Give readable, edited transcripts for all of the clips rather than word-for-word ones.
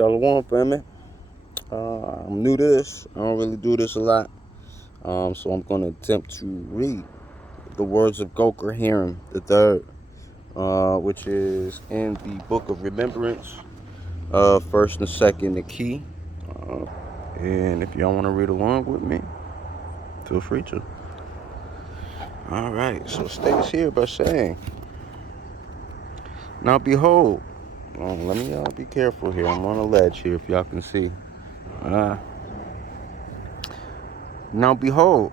Shalom, family. I'm new to this. I don't really do this a lot. So I'm going to attempt to read the words of Goker Harim the third, which is in the book of Remembrance, first and second Achee. And if y'all want to read along with me, feel free to. All right. So it states here by saying, "Now behold." Let me be careful here. I'm on a ledge here, if y'all can see. Now behold,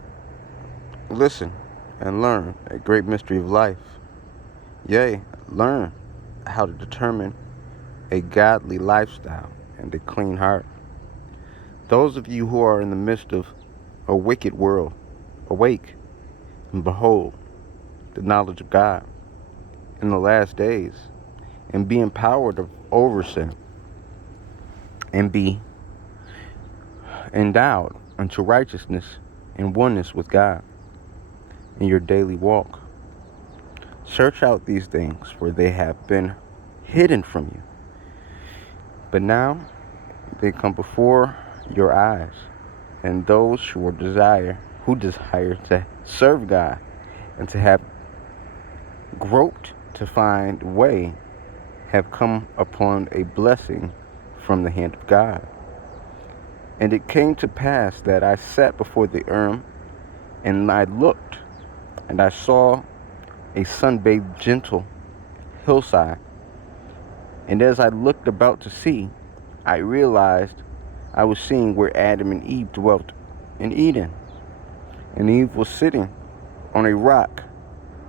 listen and learn a great mystery of life. Yea, learn how to determine a godly lifestyle and a clean heart. Those of you who are in the midst of a wicked world, awake and behold the knowledge of God in the last days, and be empowered over sin, and be endowed unto righteousness and oneness with God in your daily walk. Search out these things, for they have been hidden from you, but now they come before your eyes. And those who desire to serve God and to have groped to find way have come upon a blessing from the hand of God. And it came to pass that I sat before the Urim, and I looked, and I saw a sun-bathed gentle hillside. And as I looked about to see, I realized I was seeing where Adam and Eve dwelt in Eden. And Eve was sitting on a rock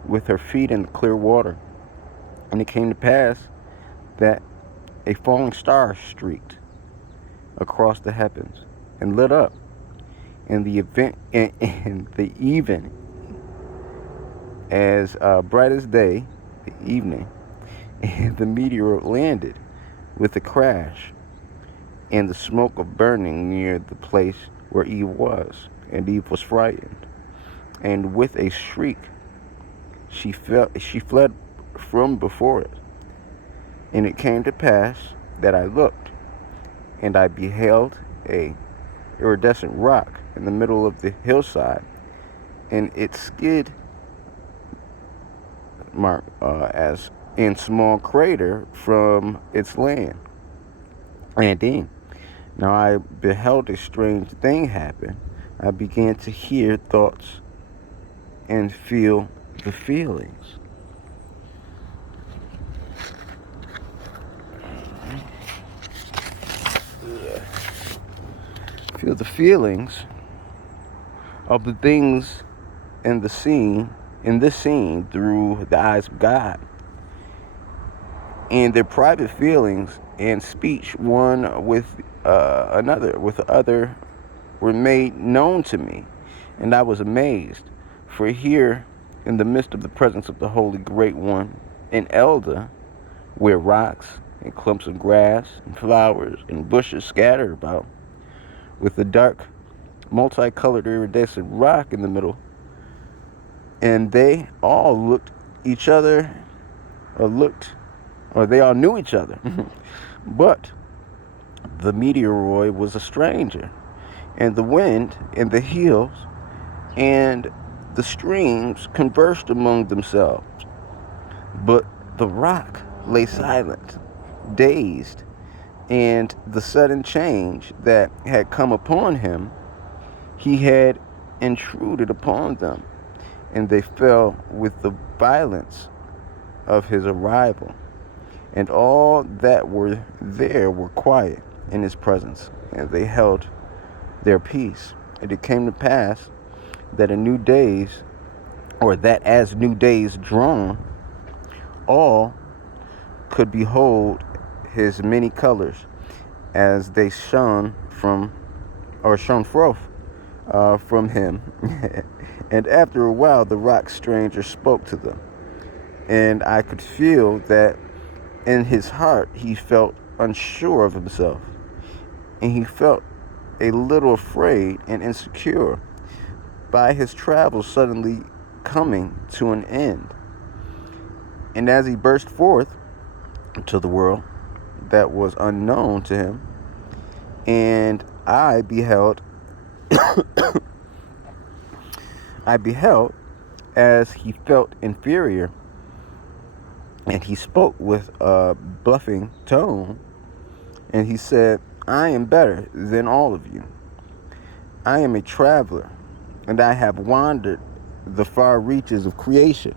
with her feet in the clear water. And it came to pass that a falling star streaked across the heavens and lit up in the even as bright as day, the evening, and the meteor landed with a crash and the smoke of burning near the place where Eve was. And Eve was frightened, and with a shriek she fled from before it. And it came to pass that I looked, and I beheld a iridescent rock in the middle of the hillside, and its skid mark as in small crater from its landing. Now I beheld a strange thing happen. I began to hear thoughts and feel the feelings. Feel the feelings of the things in this scene through the eyes of God. And their private feelings and speech one with other were made known to me. And I was amazed, for here in the midst of the presence of the Holy Great One, an elder, where rocks and clumps of grass and flowers and bushes scattered about, with a dark, multicolored iridescent rock in the middle. And they all knew each other. But the meteoroid was a stranger, and the wind and the hills and the streams conversed among themselves. But the rock lay silent, dazed, and the sudden change that had come upon him, he had intruded upon them, and they fell with the violence of his arrival. And all that were there were quiet in his presence, and they held their peace. And it came to pass that as new days drawn, all could behold his many colors as they shone forth from him. And after a while the rock stranger spoke to them, and I could feel that in his heart he felt unsure of himself, and he felt a little afraid and insecure by his travels suddenly coming to an end. And as he burst forth into the world, that was unknown to him. And I beheld as he felt inferior, and he spoke with a bluffing tone, and he said, I am better than all of you. I am a traveler, and I have wandered the far reaches of creation.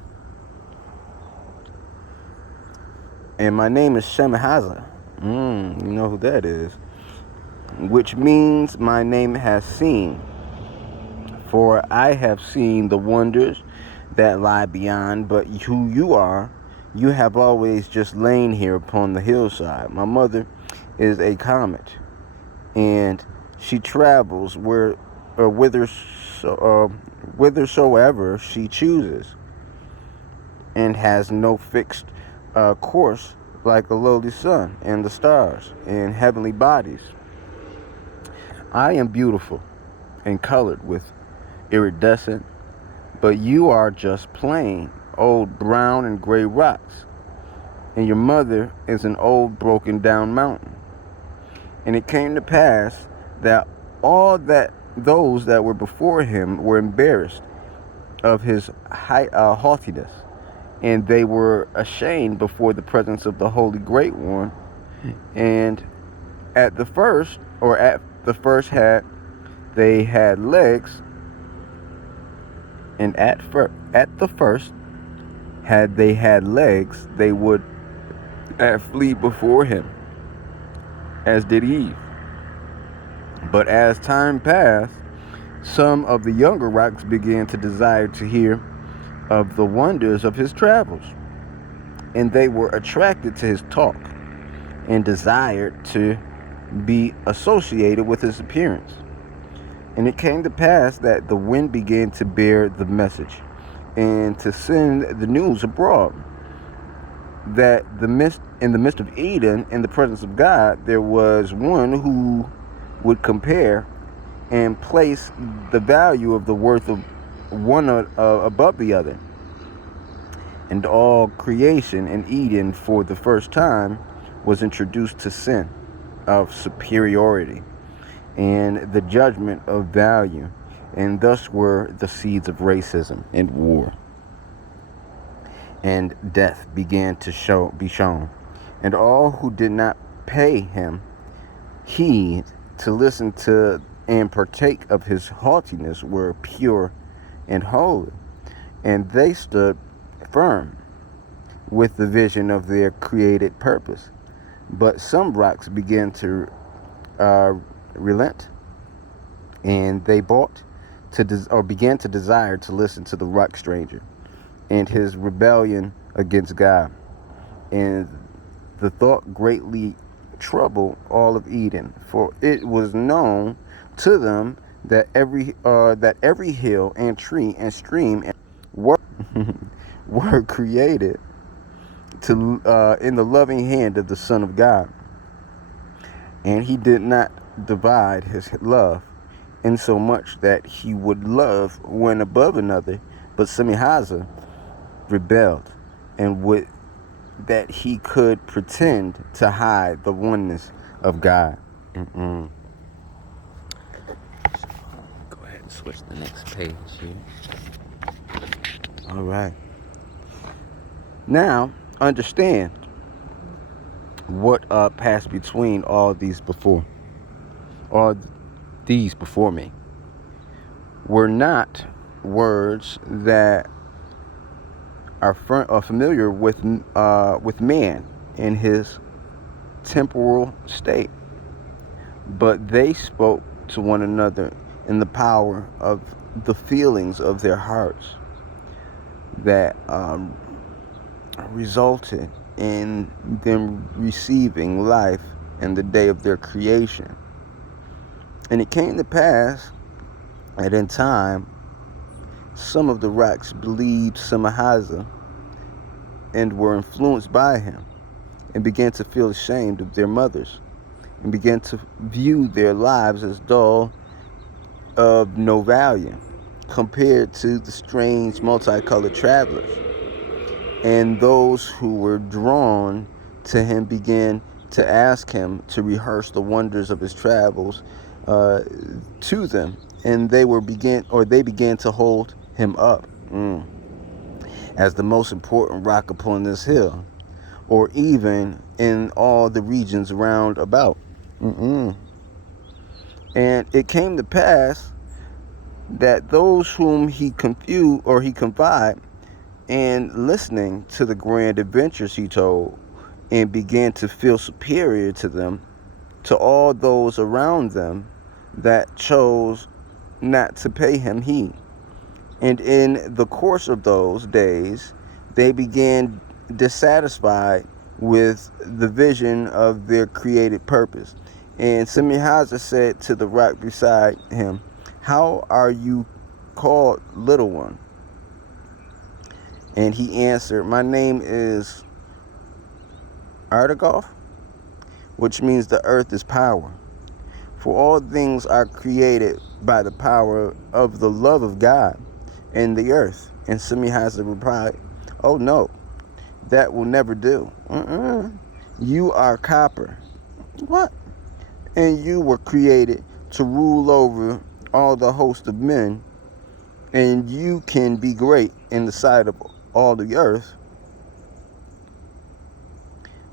And my name is Shemahaza. You know who that is. Which means my name has seen. For I have seen the wonders that lie beyond, but who you are, you have always just lain here upon the hillside. My mother is a comet, and she travels whithersoever she chooses, and has no fixed course, like a lowly sun and the stars and heavenly bodies. I am beautiful and colored with iridescent, but you are just plain old brown and gray rocks, and your mother is an old broken down mountain. And it came to pass that those that were before him were embarrassed of his haughtiness, and they were ashamed before the presence of the Holy Great One. And at the first they had legs, and at the first had they had legs, they would flee before him, as did Eve. But as time passed, some of the younger rocks began to desire to hear of the wonders of his travels, and they were attracted to his talk and desired to be associated with his appearance. And it came to pass that the wind began to bear the message and to send the news abroad, that in the midst of Eden, in the presence of God, there was one who would compare and place the value of the worth of one above the other. And all creation in Eden for the first time was introduced to sin of superiority and the judgment of value, and thus were the seeds of racism and war. And death began to be shown, and all who did not pay him heed to listen to and partake of his haughtiness were pure and holy, and they stood firm with the vision of their created purpose. But some rocks began to relent, and they began to desire to listen to the rock stranger and his rebellion against God. And the thought greatly troubled all of Eden, for it was known to them that every hill and tree and stream were were created in the loving hand of the Son of God. And he did not divide his love in so much that he would love one above another, but Shemahaza rebelled, and would that he could pretend to hide the oneness of God. Go ahead and switch to the next page here. All right. Now, understand what passed between all these before me were not words that are familiar with man in his temporal state, but they spoke to one another in the power of the feelings of their hearts that resulted in them receiving life in the day of their creation. And it came to pass that in time, some of the rocks believed Shemahaza and were influenced by him, and began to feel ashamed of their mothers, and began to view their lives as dull, of no value, compared to the strange multicolored travelers. And those who were drawn to him began to ask him to rehearse the wonders of his travels to them, and they began to hold him up as the most important rock upon this hill, or even in all the regions round about. And it came to pass that those whom he confided in listening to the grand adventures he told, and began to feel superior to them, to all those around them that chose not to pay him heed. And in the course of those days, they began dissatisfied with the vision of their created purpose. And Semihazah said to the rock beside him, "How are you called, little one?" And he answered, "My name is Artagoth, which means the earth is power. For all things are created by the power of the love of God in the earth." And Semihazah replied, "Oh no, that will never do. You are copper." "What?" "And you were created to rule over all the host of men, and you can be great in the sight of all the earth.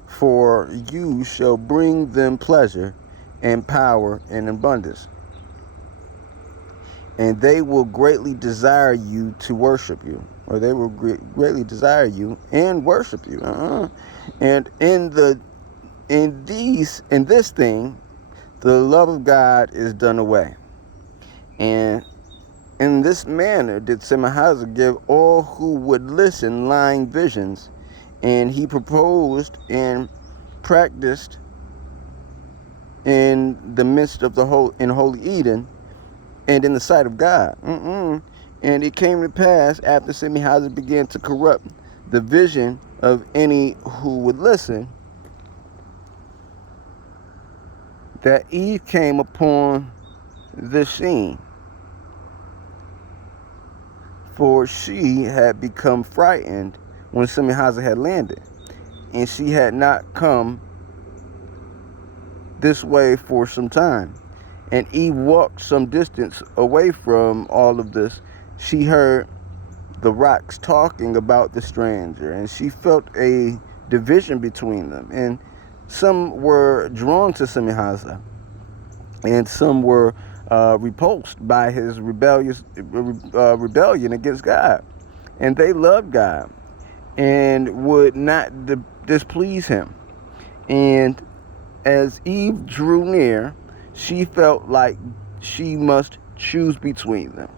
For you shall bring them pleasure and power and abundance, and they will greatly desire you to worship you," or they will greatly desire you and worship you. "And in this thing, the love of God is done away." And in this manner did Semihazah give all who would listen lying visions, and he proposed and practiced in the midst of in holy Eden, and in the sight of God. And it came to pass, after Semihazah began to corrupt the vision of any who would listen, that Eve came upon the scene, for she had become frightened when Semihazah had landed, and she had not come this way for some time. And Eve walked some distance away from all of this. She heard the rocks talking about the stranger, and she felt a division between them. And some were drawn to Semihazah, and some were repulsed by his rebellion against God. And they loved God and would not displease him. And as Eve drew near, she felt like she must choose between them.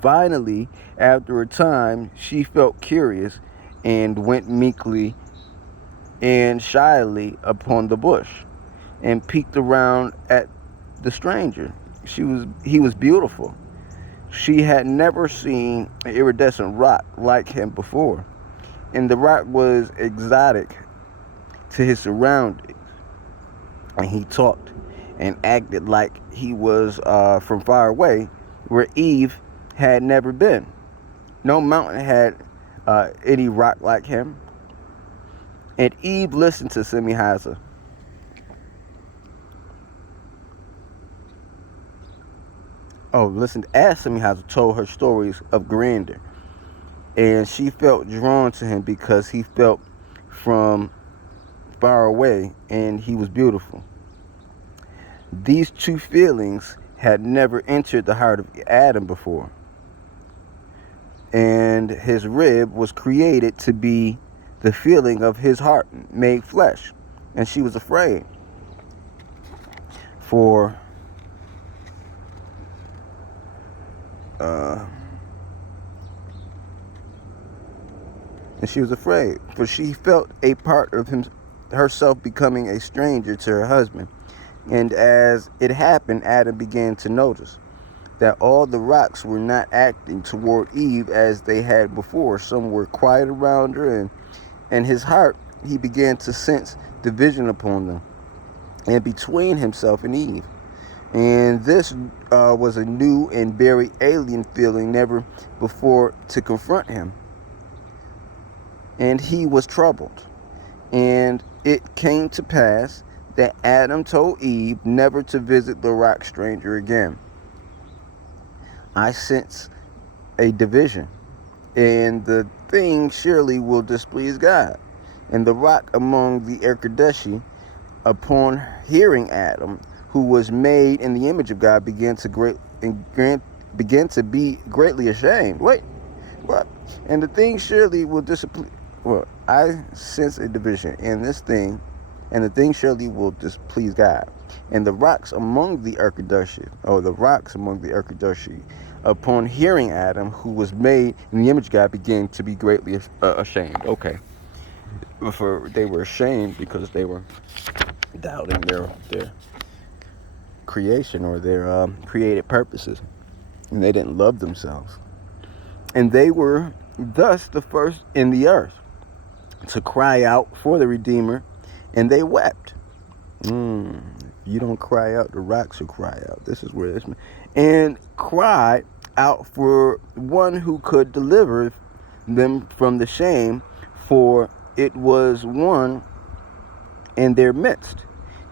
Finally, after a time, she felt curious and went meekly and shyly upon the bush and peeked around at the stranger. He was beautiful. She had never seen an iridescent rock like him before, and the rock was exotic to his surroundings, and he talked and acted like he was from far away, where Eve had never been. No mountain had any rock like him. And Eve listened to Semihazah. Listened as Semihazah told her stories of grandeur. And she felt drawn to him because he felt from far away and he was beautiful. These two feelings had never entered the heart of Adam before. And his rib was created to be the feeling of his heart made flesh. And she was afraid. For she felt a part of herself becoming a stranger to her husband. And as it happened, Adam began to notice that all the rocks were not acting toward Eve as they had before. Some were quiet around her, and in his heart he began to sense division upon them and between himself and Eve. And this was a new and very alien feeling, never before to confront him. And he was troubled. And it came to pass that Adam told Eve never to visit the rock stranger again. I sense a division, and the thing surely will displease God. And the rock among the Erkadeshi, upon hearing Adam, who was made in the image of God, began to be greatly ashamed. Wait, what? And the thing surely will displease. Well, I sense a division in this thing, and the thing surely will displease God. And the rocks among the Erkadeshi, upon hearing Adam, who was made in the image of God, began to be greatly ashamed. Okay. For they were ashamed because they were doubting their creation or their created purposes, and they didn't love themselves. And they were thus the first in the earth to cry out for the Redeemer, and they wept. You don't cry out, the rocks will cry out. This is where this and cried out for one who could deliver them from the shame, for it was one in their midst,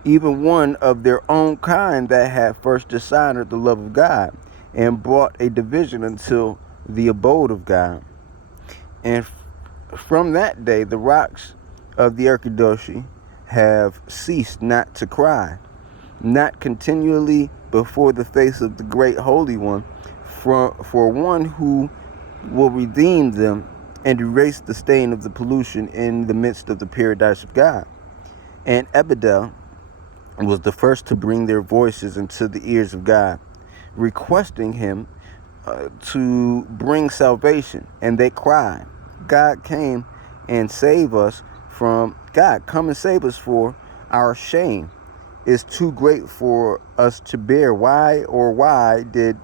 even one of their own kind, that had first dishonored the love of God and brought a division until the abode of God. And from that day the rocks of the Erkadeshi have ceased not to cry, not continually before the face of the great Holy One, for one who will redeem them and erase the stain of the pollution in the midst of the paradise of God. And Abel was the first to bring their voices into the ears of God, requesting him to bring salvation. And they cried, God came and save us from God. Come and save us, for our shame is too great for us to bear. Why did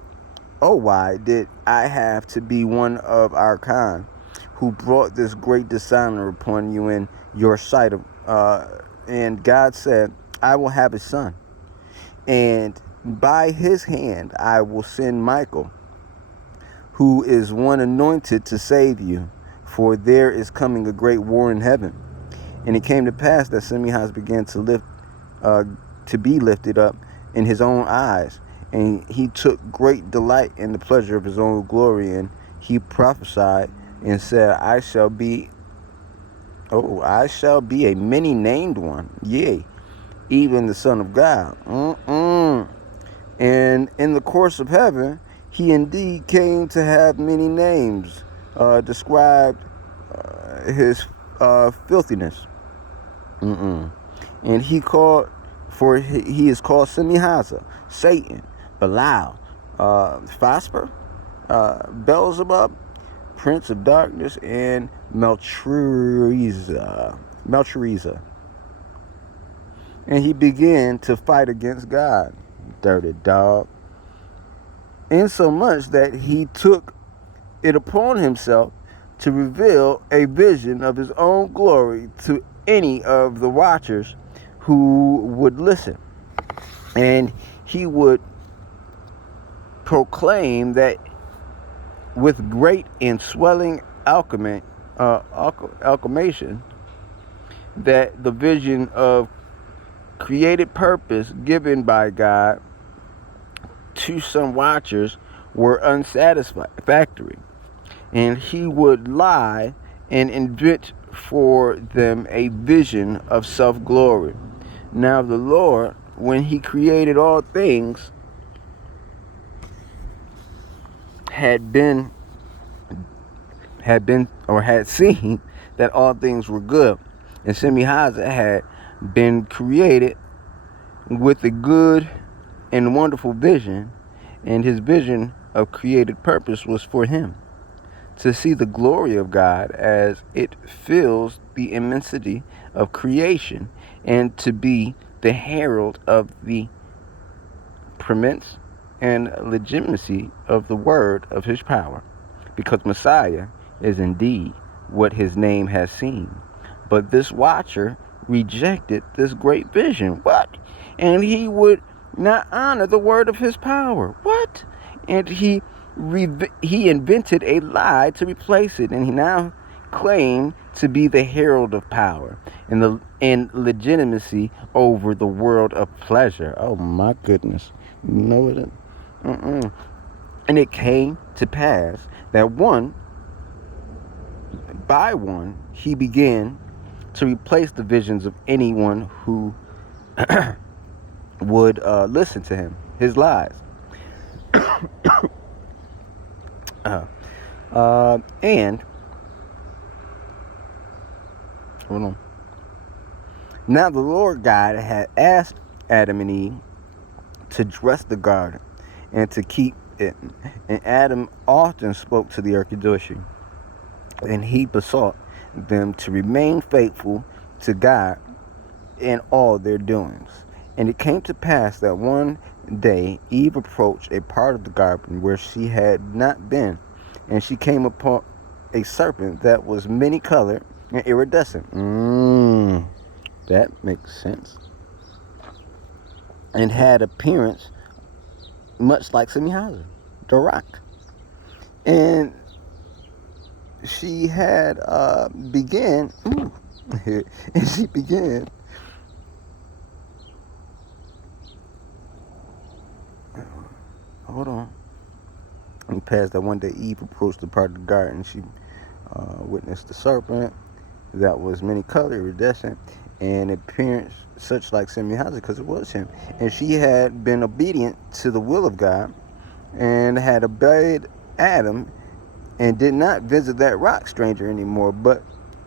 I have to be one of our kind, who brought this great dishonor upon you in your sight? And God said, I will have a son, and by his hand I will send Michael, who is one anointed to save you, for there is coming a great war in heaven. And it came to pass that Semihaz began to be lifted up in his own eyes, and he took great delight in the pleasure of his own glory, and he prophesied and said, I shall be a many named one, yea, even the Son of God. And in the course of heaven, he indeed came to have many names, described his filthiness. And he is called Semihaza, Satan, Belial, Phosphor, Beelzebub, Prince of Darkness, and Melchiriza. And he began to fight against God, dirty dog, insomuch that he took it upon himself to reveal a vision of his own glory to any of the watchers who would listen. And he would proclaim that with great and swelling acclamation, that the vision of created purpose given by God to some watchers were unsatisfactory, and he would lie and invent for them a vision of self-glory. Now the Lord, when he created all things, had seen that all things were good, and Semihaza had been created with a good and wonderful vision, and his vision of created purpose was for him to see the glory of God as it fills the immensity of creation, and to be the herald of the preeminence and legitimacy of the word of his power, because Messiah is indeed what his name has seen. But this watcher rejected this great vision. What? And he would not honor the word of his power. What? And he invented a lie to replace it, and he now claimed to be the herald of power and legitimacy over the world of pleasure. Oh my goodness. No, it isn't. Mm-mm. And it came to pass that one by one he began to replace the visions of anyone who would listen to him, his lies. And hold on. Now the Lord God had asked Adam and Eve to dress the garden and to keep it. And Adam often spoke to the Arkadoshi, and he besought them to remain faithful to God in all their doings. And it came to pass that one day Eve approached a part of the garden where she had not been, and she came upon a serpent that was many-colored and iridescent. That makes sense. And had appearance much like Semihaza, the rock. And she had began, and she began hold on. And past that one day Eve approached the part of the garden. She witnessed the serpent that was many-colored, iridescent, and appearance such like Semihaza, because it was him. And she had been obedient to the will of God and had obeyed Adam and did not visit that rock stranger anymore. But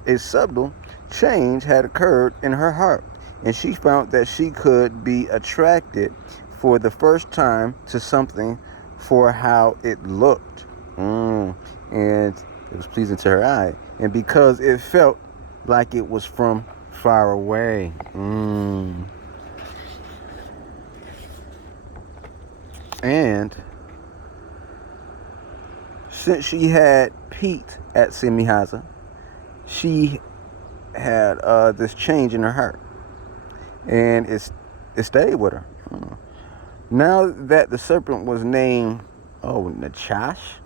a subtle change had occurred in her heart, and she found that she could be attracted for the first time to something for how it looked. And it was pleasing to her eye. And because it felt like it was from far away. And since she had peeked at Semihaza, she had this change in her heart. And it stayed with her. Now that the serpent was named, Nachash,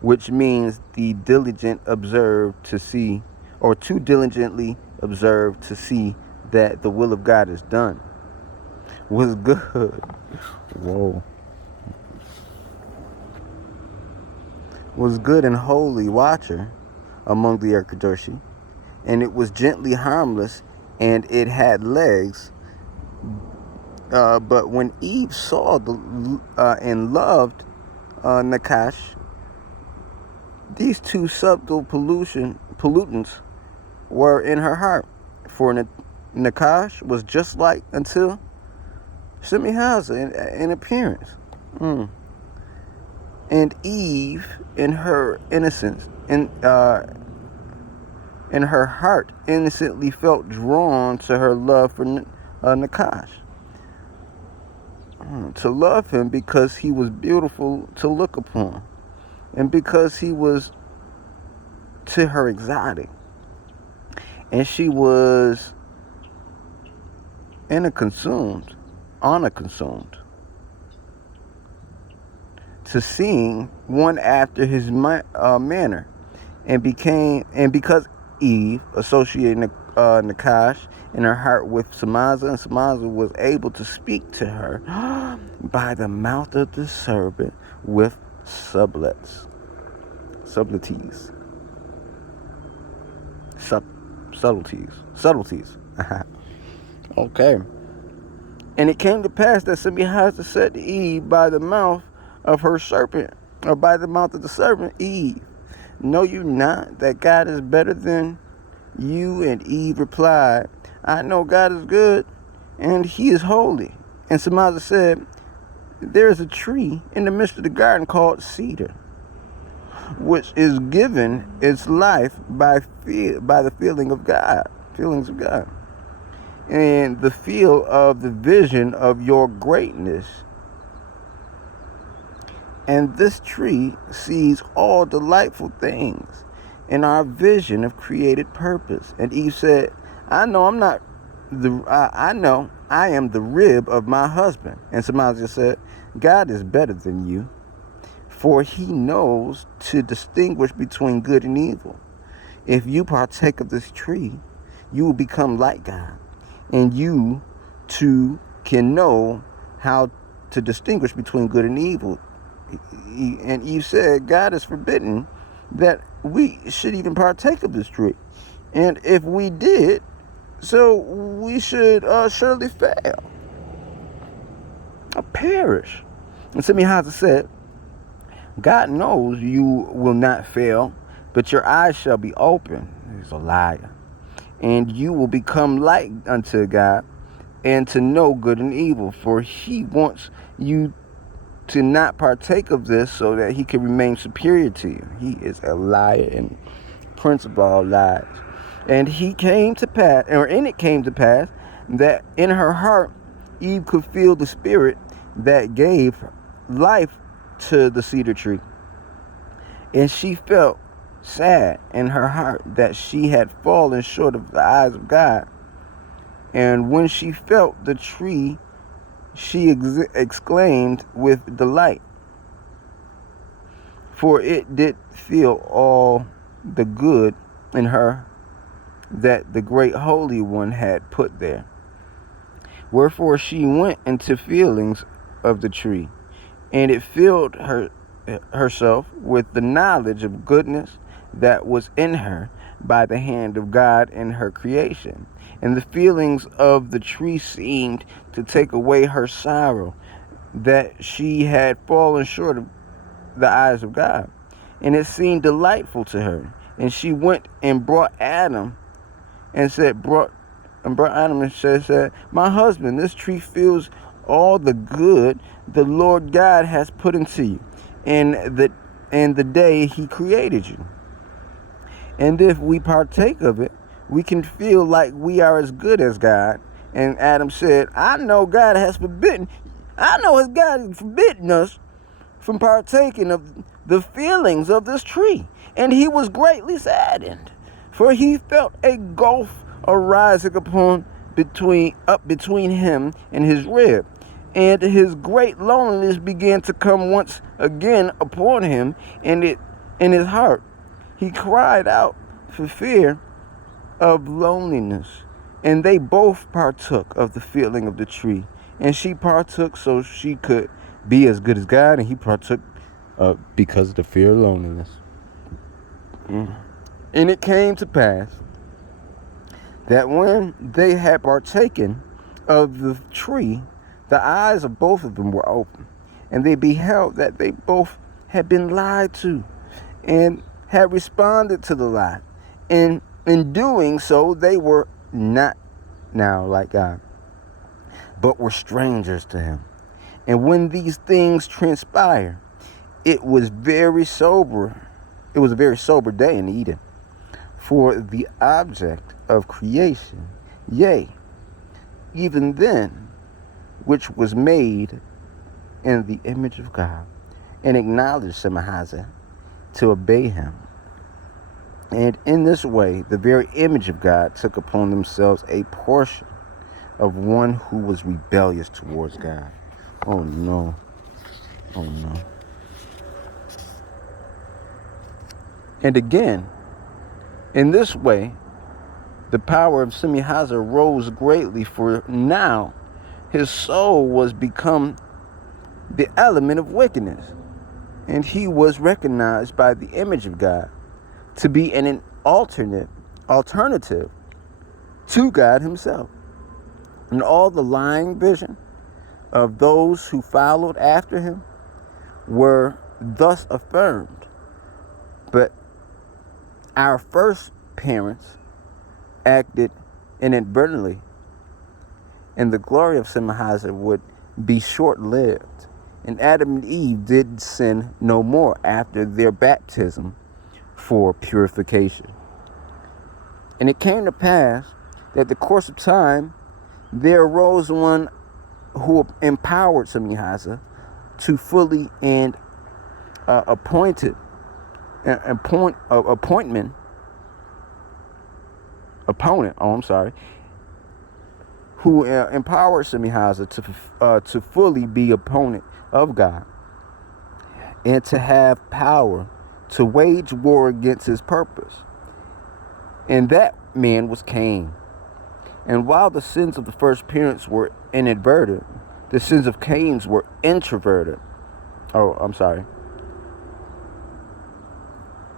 which means the diligent observe to see, or to diligently observe to see that the will of God is done, was good. Was good and holy watcher among the Erkadoshi, and it was gently harmless, and it had legs. But when Eve saw and loved Nakash, these two subtle pollutants were in her heart. For Nakash was just like until Semihaza in appearance. And Eve, in her innocence, in her heart, innocently felt drawn to her love for Nakash. To love him because he was beautiful to look upon, and because he was to her exotic, and she was honor consumed, to seeing one after his manner, and because Eve associated Nakash in her heart with Samaza, and Samaza was able to speak to her by the mouth of the serpent with subtleties. Okay. And it came to pass that Semihaza said to Eve by the mouth of her serpent, or by the mouth of the serpent, Eve, know you not that God is better than you? And Eve replied, I know God is good, and he is holy. And Semihaza said, there is a tree in the midst of the garden called cedar, which is given its life by the feelings of God, and the feel of the vision of your greatness. And this tree sees all delightful things in our vision of created purpose. And Eve said, I know I am the rib of my husband. And Semihaza said, God is better than you, for he knows to distinguish between good and evil. if you partake of this tree, you will become like God, and you too can know how to distinguish between good and evil. And Eve said, God has forbidden that we should even partake of this tree. And if we did, so we should surely fail, or perish. And Semihasa said, God knows you will not fail, but your eyes shall be open. He's a liar. And you will become like unto God, and to know good and evil. For he wants you to not partake of this so that he can remain superior to you. He is a liar and prince of all lies. And it came to pass that in her heart Eve could feel the spirit that gave life to the cedar tree. And she felt sad in her heart that she had fallen short of the eyes of God. And when she felt the tree, she exclaimed with delight, for it did feel all the good in her that the great Holy One had put there. Wherefore she went into feelings of the tree, and it filled herself with the knowledge of goodness that was in her by the hand of God in her creation. And the feelings of the tree seemed to take away her sorrow that she had fallen short of the eyes of God. And it seemed delightful to her. And she went and brought Adam and said, my husband, this tree feels all the good the Lord God has put into you in the day he created you. And if we partake of it, we can feel like we are as good as God. And Adam said, I know God has forbidden us from partaking of the feelings of this tree. And he was greatly saddened, for he felt a gulf arising between him and his rib. And his great loneliness began to come once again upon him in his heart. He cried out for fear of loneliness, and they both partook of the feeling of the tree. And she partook so she could be as good as God, and he partook because of the fear of loneliness. And it came to pass that when they had partaken of the tree, the eyes of both of them were open, and they beheld that they both had been lied to, and had responded to the lie. And in doing so, they were not now like God, but were strangers to him. And when these things transpired, it was a very sober day in Eden. For the object of creation, yea, even then, which was made in the image of God, and acknowledged Semihasa to obey him. And in this way, the very image of God took upon themselves a portion of one who was rebellious towards God. Oh no. Oh no. And again, in this way, the power of Semihasa rose greatly, for now his soul was become the element of wickedness, and he was recognized by the image of God to be an alternative to God himself. And all the lying vision of those who followed after him were thus affirmed. But our first parents acted inadvertently, and the glory of Semihasa would be short-lived. And Adam and Eve did sin no more after their baptism for purification. And it came to pass that the course of time, there arose one who empowered Semihasa to fully and opponent, who empowered Semihasa to fully be opponent of God, and to have power to wage war against his purpose. and that man was Cain. And while the sins of the first parents were inadvertent, the sins of Cain's were introverted. Oh, I'm sorry.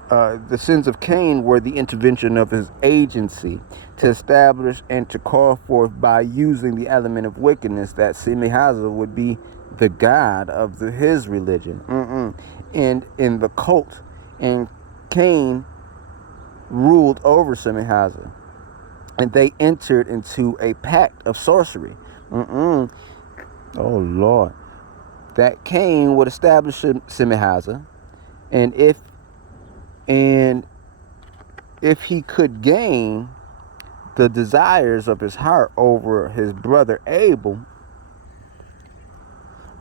The sins of Cain were the intervention of his agency to establish and to call forth by using the element of wickedness that Semihaza would be the god of his religion. And in the cult, and Cain ruled over Semihaza, and they entered into a pact of sorcery. Oh Lord, that Cain would establish Semihaza, and if he could gain the desires of his heart over his brother Abel,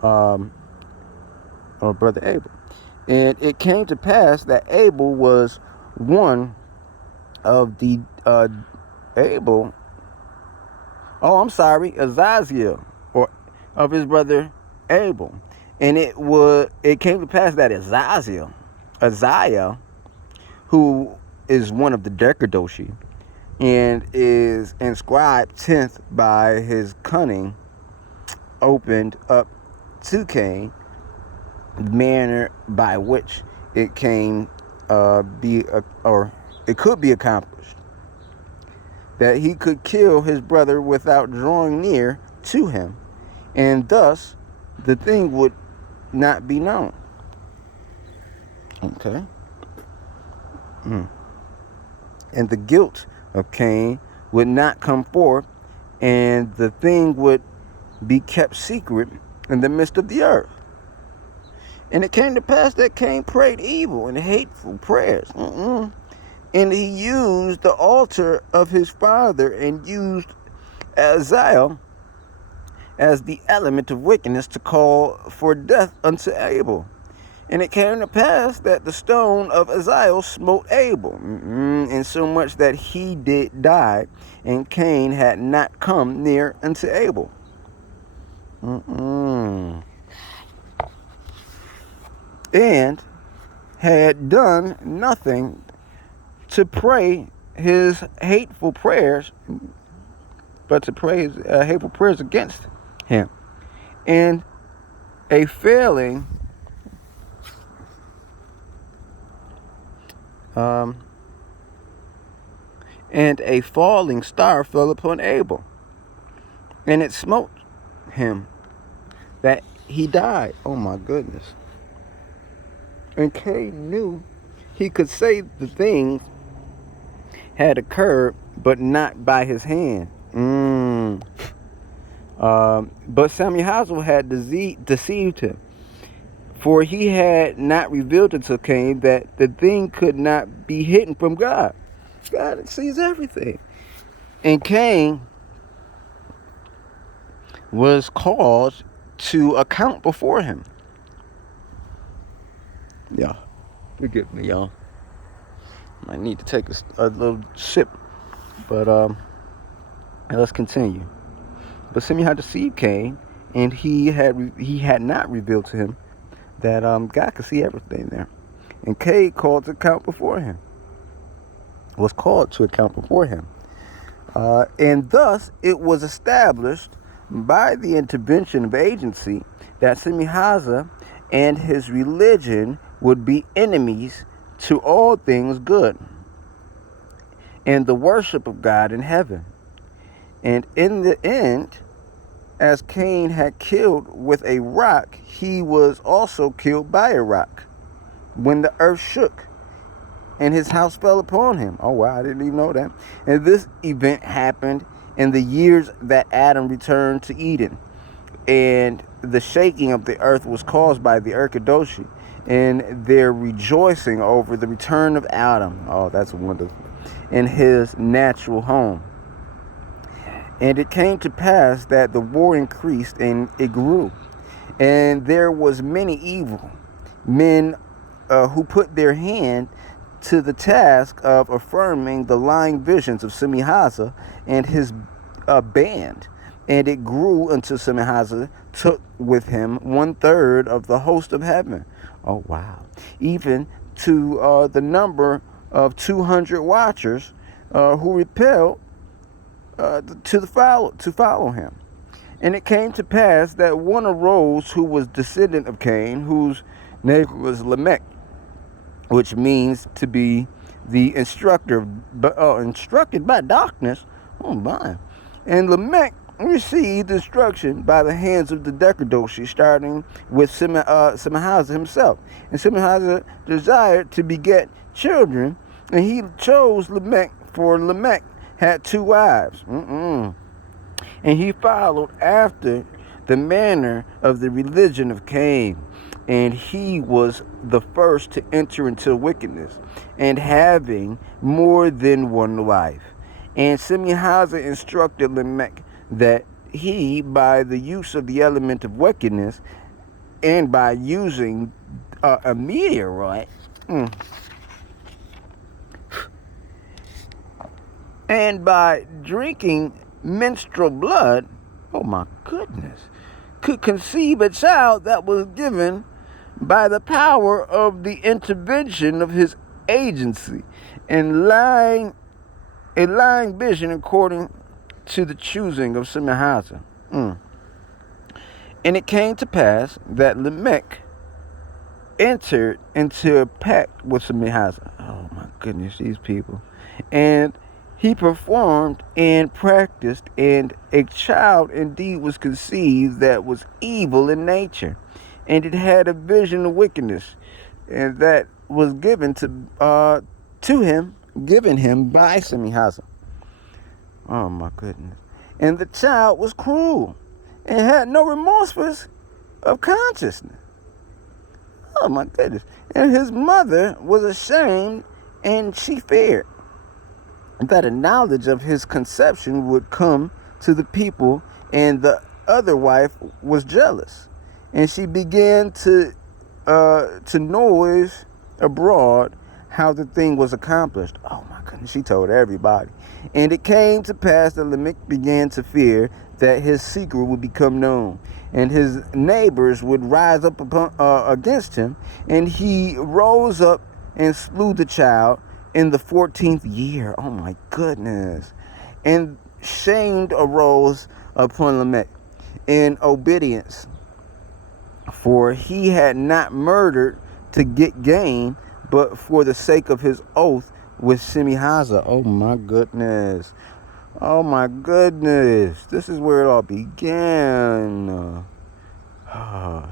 and it came to pass that Abel was one of the Azazil, or of his brother Abel, and it came to pass that Azazil, who is one of the Decadoshi, and is inscribed 10th by his cunning, opened up to Cain the manner by which it could be accomplished, that he could kill his brother without drawing near to him, and thus the thing would not be known. Okay. And the guilt of Cain would not come forth, and the thing would be kept secret in the midst of the earth. And it came to pass that Cain prayed evil and hateful prayers. And he used the altar of his father and used Azazil as the element of wickedness to call for death unto Abel. And it came to pass that the stone of Azazil smote Abel, insomuch that he did die, and Cain had not come near unto Abel. And had done nothing to pray his hateful prayers, but to pray his hateful prayers against him. And a falling star fell upon Abel, and it smote him that he died. Oh my goodness. And Cain knew he could say the things had occurred, but not by his hand. But Semihaza had deceived him, for he had not revealed it to Cain that the thing could not be hidden from God. God sees everything. And Cain was called to account before him. Yeah, forgive me, y'all. I need to take a little sip, but let's continue. But Simeon deceived Cain, and he had not revealed to him that God could see everything there. And Cain was called to account before him. And thus it was established by the intervention of agency that Semihaza and his religion would be enemies to all things good and the worship of God in heaven. And in the end, as Cain had killed with a rock, he was also killed by a rock when the earth shook and his house fell upon him. Oh wow, I didn't even know that. And this event happened in the years that Adam returned to Eden. And the shaking of the earth was caused by the Urkadoshi and their rejoicing over the return of Adam. Oh, that's wonderful. In his natural home. And it came to pass that the war increased and it grew. And there was many evil men who put their hand to the task of affirming the lying visions of Semihaza and his band. And it grew until Semihaza took with him 1/3 of the host of heaven. Oh, wow. Even to the number of 200 watchers who repelled to follow him. And it came to pass that one arose who was descendant of Cain, whose name was Lamech, which means to be the instructor, instructed by darkness. Oh my! And Lamech received instruction by the hands of the Decadoshi, starting with Semahazah himself. And Semahazah desired to beget children, and he chose Lamech, for Lamech had 2 wives. And he followed after the manner of the religion of Cain. And he was the first to enter into wickedness, and having more than one wife. And Semahazah instructed Lamech that he, by the use of the element of wickedness, and by using a meteorite, and by drinking menstrual blood, oh my goodness, could conceive a child that was given by the power of the intervention of his agency, and a lying vision according to the choosing of Semahazah. And it came to pass that Lamech entered into a pact with Semahazah. Oh my goodness, these people. And he performed and practiced, and a child indeed was conceived that was evil in nature, and it had a vision of wickedness, and that was given given him by Semahazah. Oh my goodness. And the child was cruel and had no remorse of consciousness. Oh my goodness. And his mother was ashamed, and she feared that a knowledge of his conception would come to the people, and the other wife was jealous, and she began to noise abroad how the thing was accomplished. Oh my goodness, she told everybody. And it came to pass that Lamech began to fear that his secret would become known, and his neighbors would rise up against him, and he rose up and slew the child in the 14th year. Oh my goodness. And shame arose upon Lamech in obedience, for he had not murdered to get gain, but for the sake of his oath with Semahazah. Oh my goodness. Oh my goodness. This is where it all began.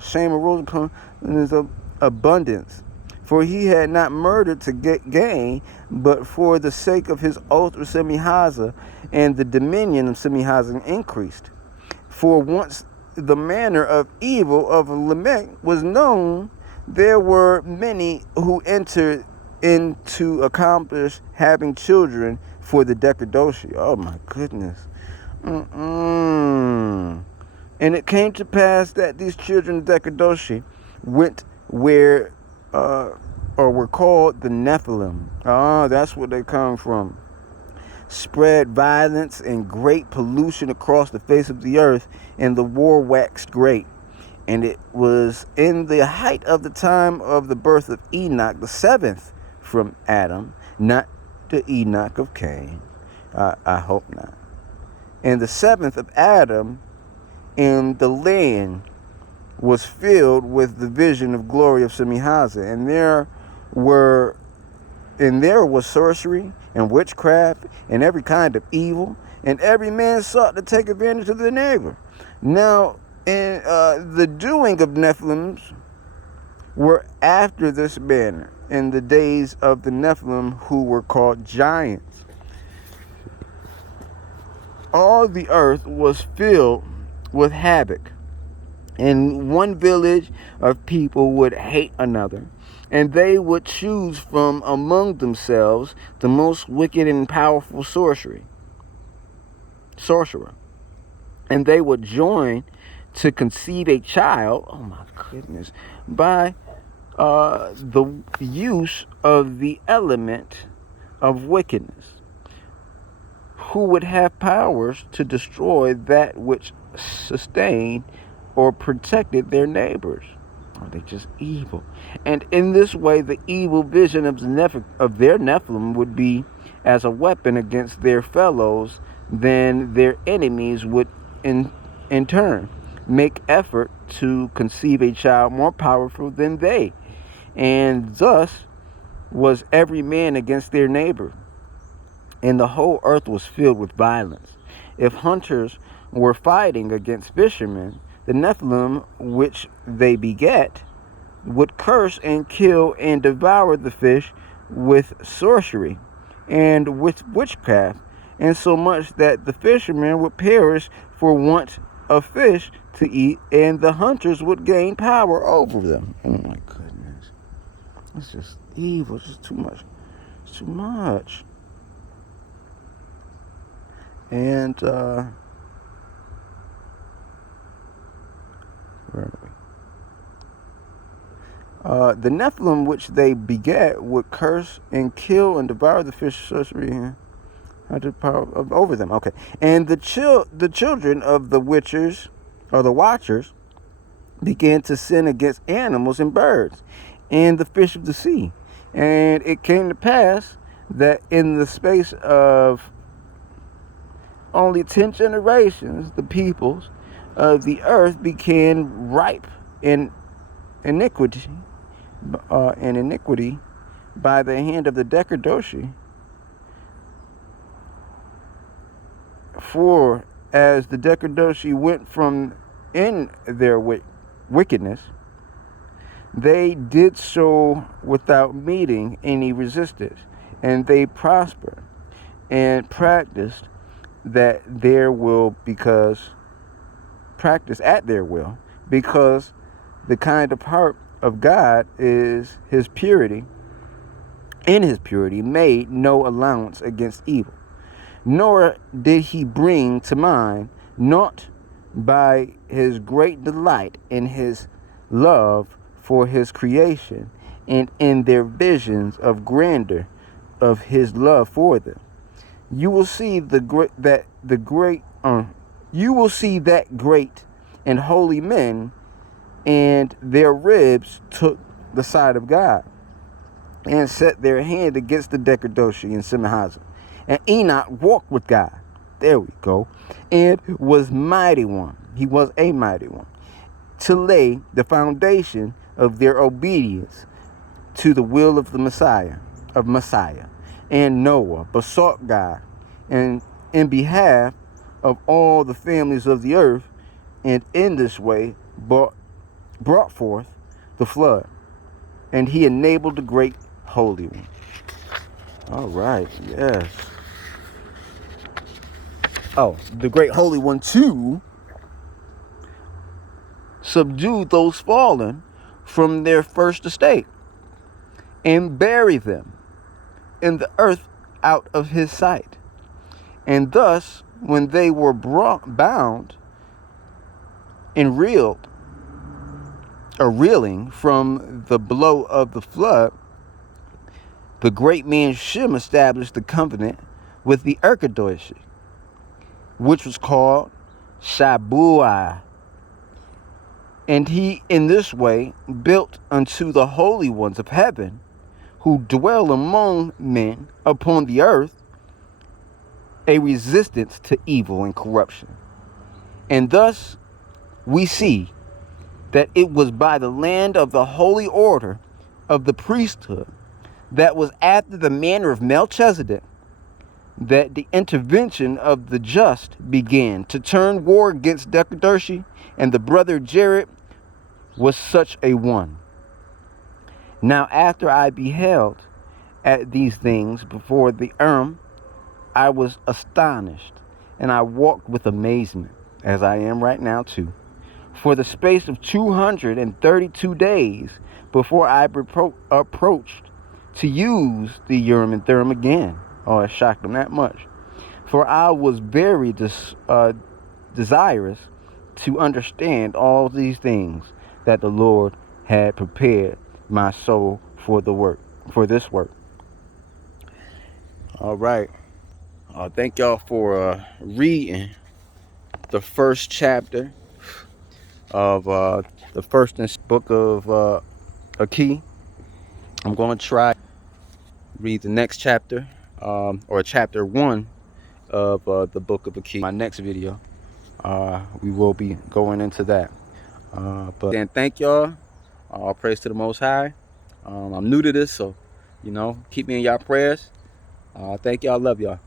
Shame arose upon his abundance, for he had not murdered to get gain, but for the sake of his oath with Semahazah, and the dominion of Semahazah increased. For once the manner of evil of Lamech was known, there were many who entered in to accomplish having children for the Decadoshi. Oh my goodness. And it came to pass that these children of Decadoshi went where or were called the nephilim. That's where they come from. Spread violence and great pollution across the face of the earth, and the war waxed great. And it was in the height of the time of the birth of Enoch, the 7th from Adam, not the Enoch of Cain. I hope not. And the 7th of Adam, and the land was filled with the vision of glory of Semahazah, and there was sorcery and witchcraft and every kind of evil, and every man sought to take advantage of their neighbor. Now, in the doing of Nephilim were after this manner in the days of the Nephilim, who were called giants. All the earth was filled with havoc, and one village of people would hate another, and they would choose from among themselves the most wicked and powerful sorcerer, and they would join to conceive a child, oh my goodness, by the use of the element of wickedness, who would have powers to destroy that which sustained or protected their neighbors. Oh, they're just evil. And in this way, the evil vision of their Nephilim would be as a weapon against their fellows, then their enemies would in turn make effort to conceive a child more powerful than they, and thus was every man against their neighbor, and the whole earth was filled with violence. If hunters were fighting against fishermen, the nephilim which they beget would curse and kill and devour the fish with sorcery and with witchcraft, and so much that the fishermen would perish for want of fish to eat, and the hunters would gain power over them. Oh my goodness. It's just evil. It's just too much. It's too much. And, where are we? The Nephilim which they begat would curse and kill and devour the fish, sorcery, and had the power over them. Okay. And the children of the witchers, or the watchers, began to sin against animals and birds and the fish of the sea. And it came to pass that in the space of only 10 generations, the peoples of the earth became ripe in iniquity, by the hand of the Decadoshi. For as the Decadoshi went from in their wickedness, they did so without meeting any resistance, and they prospered and practiced at their will, because the kind of heart of God is his purity. In his purity made no allowance against evil, nor did he bring to mind naught by his great delight in his love for his creation, and in their visions of grandeur of his love for them. You will see that great and holy men and their ribs took the side of God, and set their hand against the Decadoshi and Simahazim. And Enoch walked with God. There we go. And was mighty one. He was a mighty one, to lay the foundation of their obedience to the will of the Messiah. And Noah besought God and in behalf of all the families of the earth, and in this way brought forth the flood. And he enabled the great Holy One. All right, yes. Oh, the great Holy One too subdued those fallen from their first estate, and bury them in the earth out of his sight. And thus, when they were bound and reeling from the blow of the flood, the great man Shem established the covenant with the Erkadoshi, which was called Shabuah. And he in this way built unto the holy ones of heaven, who dwell among men upon the earth, a resistance to evil and corruption. And thus we see that it was by the land of the holy order of the priesthood, that was after the manner of Melchizedek, that the intervention of the just began to turn war against Decadoshi, and the brother Jared was such a one. Now after I beheld at these things before the I was astonished, and I walked with amazement, as I am right now too, for the space of 232 days before I approached to use the Urim and Thummim again. Oh, it shocked them that much. For I was very desirous to understand all these things that the Lord had prepared my soul for this work. All right. Thank y'all for reading the first chapter of the first book of Achee. I'm going to try read the next chapter or chapter 1 of the book of Achee. My next video, we will be going into that. But then thank y'all. All praise to the Most High. I'm new to this, so keep me in y'all prayers. Thank y'all. Love y'all.